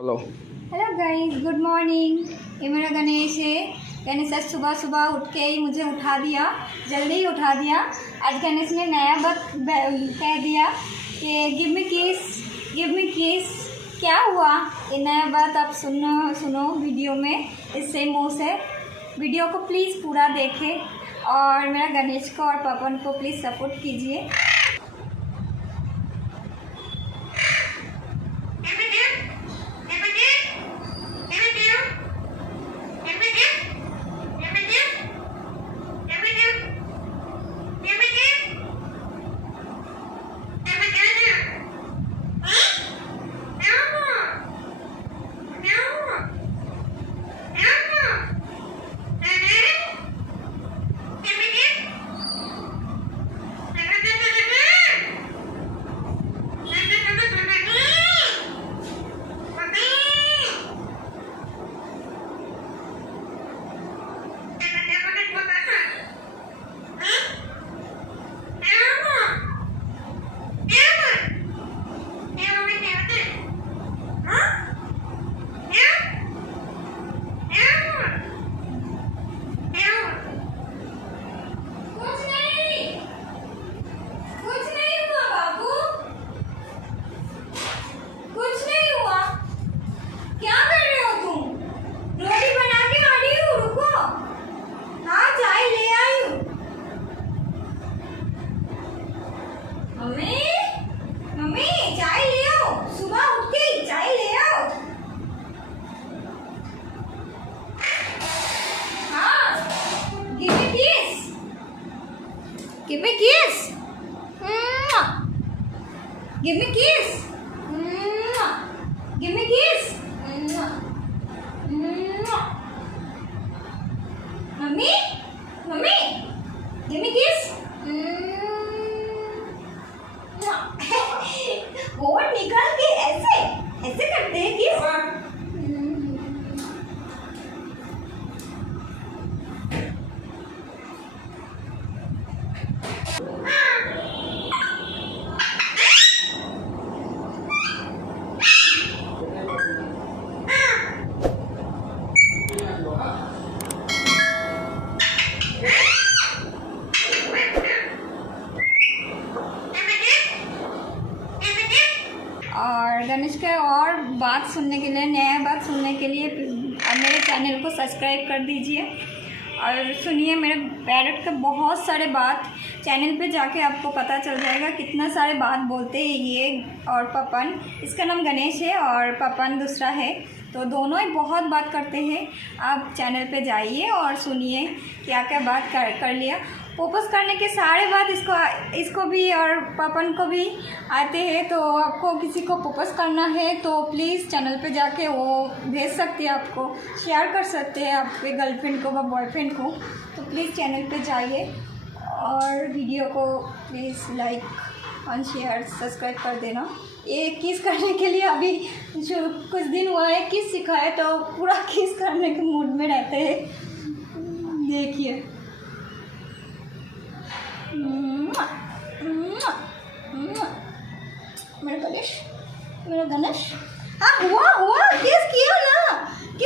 Hello. Hello guys, good morning. ये मेरा गणेश है। गणेश आज सुबह सुबह उठ के ही मुझे उठा दिया, जल्दी ही उठा दिया। आज गणेश ने नया बात कह दिया कि गिव मी किस, गिव मी किस। क्या हुआ ये नया बात आप सुनो वीडियो में इससे मुँह से। वीडियो को प्लीज़ पूरा देखें और मेरा गणेश को और पवन को प्लीज़ सपोर्ट कीजिए। मम्मी मम्मी चाय ले आओ, सुबह उठ के चाय ले आओ। हाँ, गिव मी किस, गिव मी किस, गिव मी किस, गिव मी किस। मम्मी मम्मी गिव मी किस। होंठ निकाल के ऐसे ऐसे करते हैं किस। और गणेश के और बात सुनने के लिए, नया बात सुनने के लिए मेरे चैनल को सब्सक्राइब कर दीजिए और सुनिए मेरे पैरट के बहुत सारे बात। चैनल पे जाके आपको पता चल जाएगा कितना सारे बात बोलते हैं ये और पपन। इसका नाम गणेश है और पपन दूसरा है, तो दोनों ही बहुत बात करते हैं। आप चैनल पे जाइए और सुनिए क्या क्या बात कर लिया। फोकस करने के सारे बात इसको भी और पपन को भी आते हैं। तो आपको किसी को फोकस करना है तो प्लीज़ चैनल पे जाके वो भेज सकते हैं, आपको शेयर कर सकते हैं आपके गर्लफ्रेंड को व बॉयफ्रेंड को। तो प्लीज़ चैनल पे जाइए और वीडियो को प्लीज़ लाइक और शेयर सब्सक्राइब कर देना। ये किस करने के लिए अभी जो कुछ दिन हुआ है किस सिखाए तो पूरा किस करने के मूड में रहते हैं। देखिए मेरा गणेश, मेरा गणेश। हाँ हुआ किस